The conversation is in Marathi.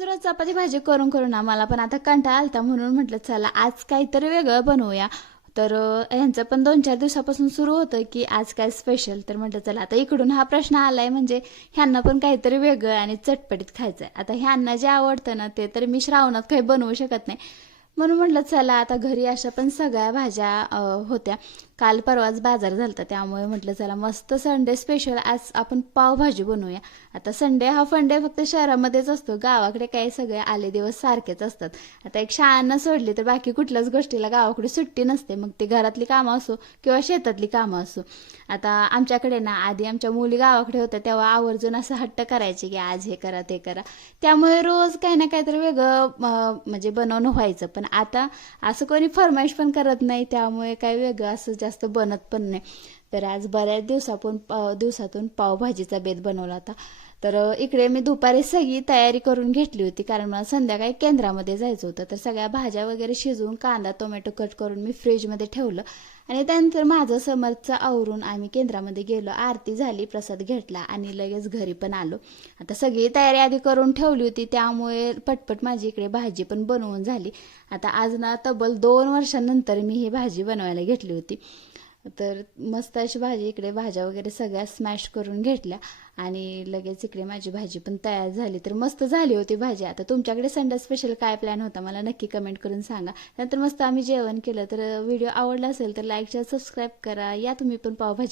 रोज चपाती भाजी करून करून ना मला पण आता कंटाळा आलता, म्हणून म्हटलं चला आज काहीतरी वेगळं बनवूया. तर ह्यांचं पण 2-4 दिवसापासून सुरू होतं की आज काय स्पेशल. तर म्हटलं चला आता इकडून हा प्रश्न आलाय म्हणजे ह्यांना पण काहीतरी वेगळं आणि चटपटीत खायचं आहे. आता ह्यांना जे आवडतं ना ते तर मी श्रावणात काही बनवू शकत नाही, म्हणून म्हटलं चला आता घरी अशा पण सगळ्या भाज्या होत्या. काल परवाच बाजार झालता, त्यामुळे म्हटलं चला मस्त संडे स्पेशल आज आपण पावभाजी बनवूया. आता संडे हा फंडे फक्त शहरामध्येच असतो, गावाकडे काही सगळे आले दिवस सारखेच असतात. आता एक शाळांना सोडली तर बाकी कुठल्याच गोष्टीला गावाकडे सुट्टी नसते, मग ती घरातली कामं असो किंवा शेतातली कामं असो. आता आमच्याकडे ना आधी आमच्या मुली गावाकडे होत्या तेव्हा आवर्जून असं हट्ट करायचे की आज हे करा ते करा, त्यामुळे रोज काही ना काहीतरी वेगळं म्हणजे बनवणं व्हायचं. पण आता असं कोणी फरमाईश पण करत नाही, त्यामुळे काही वेगळं असं जास्त बनत पण नाही. तर आज बऱ्याच दिवसातून पावभाजीचा बेत बनवला होता. तर इकडे मी दुपारी सगळी तयारी करून घेतली होती, कारण मला संध्याकाळी केंद्रामध्ये जायचं होतं. तर सगळ्या भाज्या वगैरे शिजवून कांदा टोमॅटो कट करून मी फ्रीजमध्ये ठेवलं आणि त्यानंतर माझं समर्थचं आवरून आम्ही केंद्रामध्ये गेलो. आरती झाली, प्रसाद घेतला आणि लगेच घरी पण आलो. आता सगळी तयारी आधी करून ठेवली होती, त्यामुळे पटपट माझी इकडे भाजी पण बनवून झाली. आता आज ना तब्बल 2 वर्षांनंतर मी ही भाजी बनवायला घेतली होती. तर मस्त अशी भाजी, इकडे भाज्या वगैरे सगळ्या स्मॅश करून घेतल्या आणि लगेच इकडे माझी भाजी पण तयार झाली. तर मस्त झाली होती भाजी. आता तुमच्याकडे संडे स्पेशल काय प्लॅन होता मला नक्की कमेंट करून सांगा. नंतर मस्त आम्ही जेवण केलं. तर व्हिडिओ आवडला असेल तर लाईक शेअर सबस्क्राईब करा. या तुम्ही पण पावभाजी